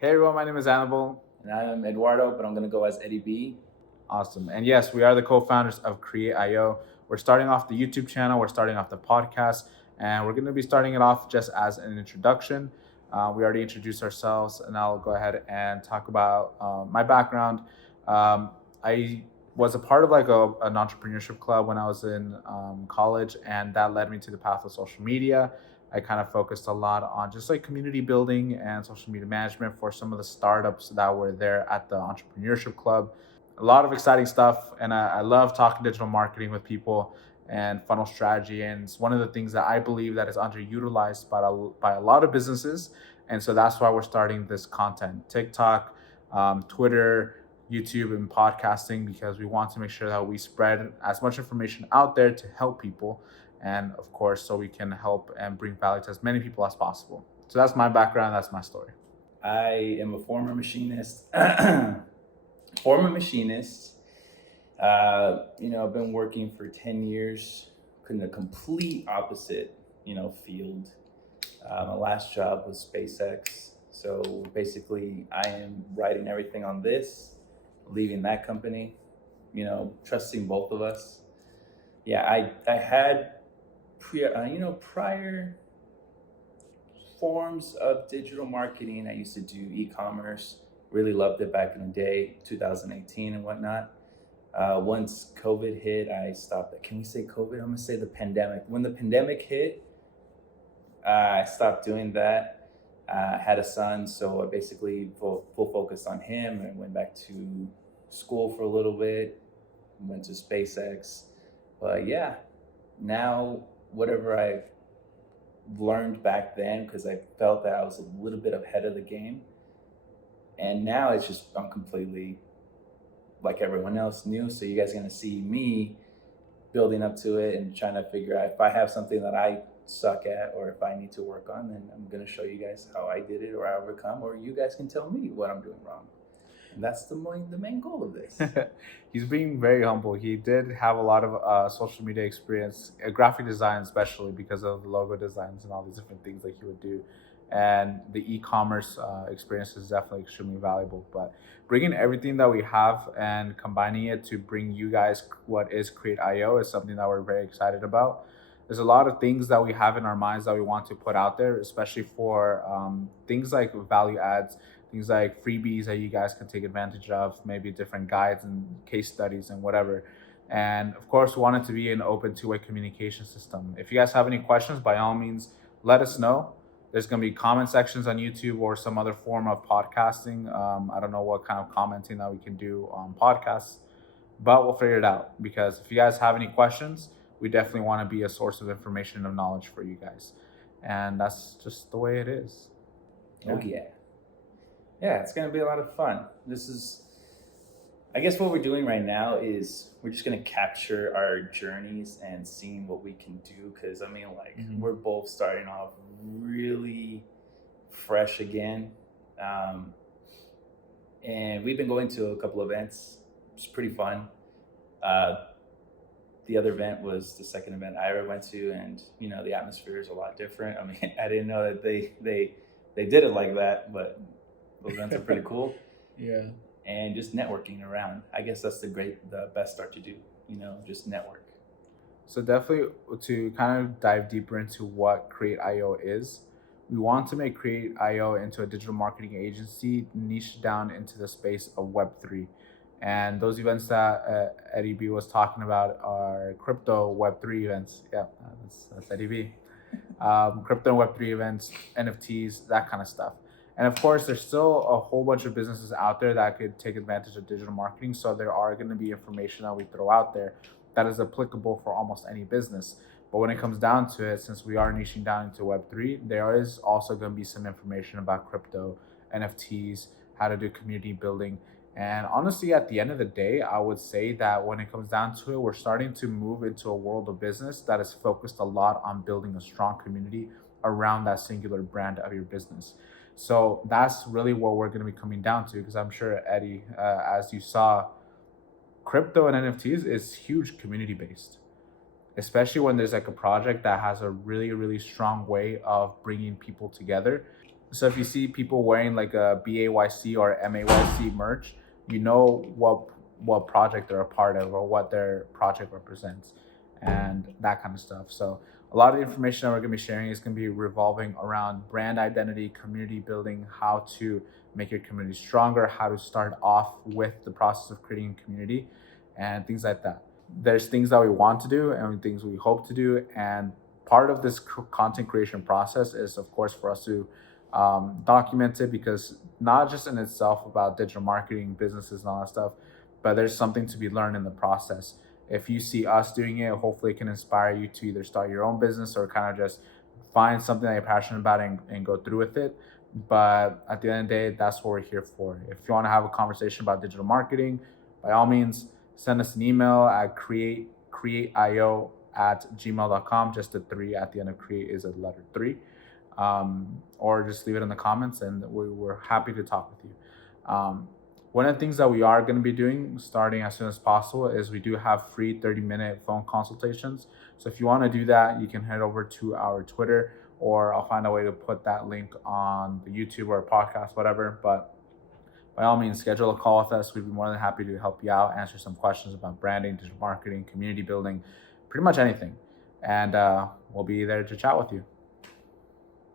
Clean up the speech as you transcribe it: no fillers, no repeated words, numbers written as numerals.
Hey everyone, my name is Annabelle. And I'm Eduardo, but I'm going to go as Eddie B. Awesome. And yes, we are the co-founders of Creat3. We're starting off the YouTube channel, we're starting off the podcast, and we're going to be starting it off just as an introduction. We already introduced ourselves, and I'll go ahead and talk about my background. I was a part of an entrepreneurship club when I was in college, and that led me to the path of social media. I kind of focused a lot on just like community building and social media management for some of the startups that were there at the entrepreneurship club. A lot of exciting stuff, and I love talking digital marketing with people and funnel strategy. And it's one of the things that I believe that is underutilized by a lot of businesses. And so that's why we're starting this content: TikTok, Twitter, YouTube, and podcasting, because we want to make sure that we spread as much information out there to help people, and of course so we can help and bring value to as many people as possible. So that's my background, that's my story. I am a former machinist. former machinist. I've been working for 10 years in the complete opposite, field. My last job was SpaceX. So basically, I am writing everything on this, leaving that company, trusting both of us. Yeah, I had prior forms of digital marketing. I used to do e-commerce, really loved it back in the day, 2018 and whatnot. Once COVID hit, I stopped. Can we say COVID? I'm gonna say the pandemic. When the pandemic hit, I stopped doing that. I had a son, so I basically full focused on him and went back to school for a little bit, went to SpaceX. But yeah, now whatever I learned back then, because I felt that I was a little bit ahead of the game. And now it's just, I'm completely like everyone else new. So you guys are going to see me building up to it and trying to figure out if I have something that I suck at or if I need to work on, then I'm going to show you guys how I did it or I overcome, or you guys can tell me what I'm doing wrong. And that's the main goal of this. He's being very humble. He did have a lot of social media experience, graphic design, especially because of the logo designs and all these different things that he would do. And the e-commerce experience is definitely extremely valuable. But bringing everything that we have and combining it to bring you guys what is Creat3 is something that we're very excited about. There's a lot of things that we have in our minds that we want to put out there, especially for things like value adds, things like freebies that you guys can take advantage of, maybe different guides and case studies and whatever. And of course, we want it to be an open two-way communication system. If you guys have any questions, by all means, let us know. There's going to be comment sections on YouTube or some other form of podcasting. I don't know what kind of commenting that we can do on podcasts, but we'll figure it out, because if you guys have any questions, we definitely want to be a source of information and of knowledge for you guys. And that's just the way it is. Oh, yeah. Yeah, it's going to be a lot of fun. This is, I guess what we're doing right now is we're just going to capture our journeys and seeing what we can do. Because, we're both starting off really fresh again. And we've been going to a couple events. It's pretty fun. The other event was the second event I ever went to, and the atmosphere is a lot different. I mean, I didn't know that they did it like that, but those events are pretty cool. Yeah. And just networking around. I guess that's the best start to do. Just network. So definitely, to kind of dive deeper into what Creat3 is, we want to make Creat3 into a digital marketing agency niche down into the space of Web3. And those events that Eddie B was talking about are crypto Web3 events. Yeah, that's Eddie B. Crypto and Web3 events, NFTs, that kind of stuff. And of course, there's still a whole bunch of businesses out there that could take advantage of digital marketing. So there are going to be information that we throw out there that is applicable for almost any business. But when it comes down to it, since we are niching down into Web3, there is also going to be some information about crypto, NFTs, how to do community building. And honestly, at the end of the day, I would say that when it comes down to it, we're starting to move into a world of business that is focused a lot on building a strong community around that singular brand of your business. So that's really what we're going to be coming down to, because I'm sure, Eddie, as you saw, crypto and NFTs is huge community based, especially when there's like a project that has a really, really strong way of bringing people together. So if you see people wearing like a BAYC or MAYC merch, you know what project they're a part of or what their project represents, and that kind of stuff. So a lot of the information that we're going to be sharing is going to be revolving around brand identity, community building, how to make your community stronger, how to start off with the process of creating a community, and things like that. There's things that we want to do and things we hope to do, and part of this content creation process is, of course, for us to document it, because not just in itself about digital marketing, businesses, and all that stuff, but there's something to be learned in the process. If you see us doing it, hopefully it can inspire you to either start your own business or kind of just find something that you're passionate about and go through with it. But at the end of the day, that's what we're here for. If you want to have a conversation about digital marketing, by all means, send us an email at creatio at gmail.com. Just the three at the end of create is a letter three. Or just leave it in the comments, and we're happy to talk with you. One of the things that we are going to be doing starting as soon as possible is we do have free 30-minute phone consultations. So if you want to do that, you can head over to our Twitter, or I'll find a way to put that link on the YouTube or podcast, whatever. But by all means, schedule a call with us. We'd be more than happy to help you out, answer some questions about branding, digital marketing, community building, pretty much anything. And we'll be there to chat with you.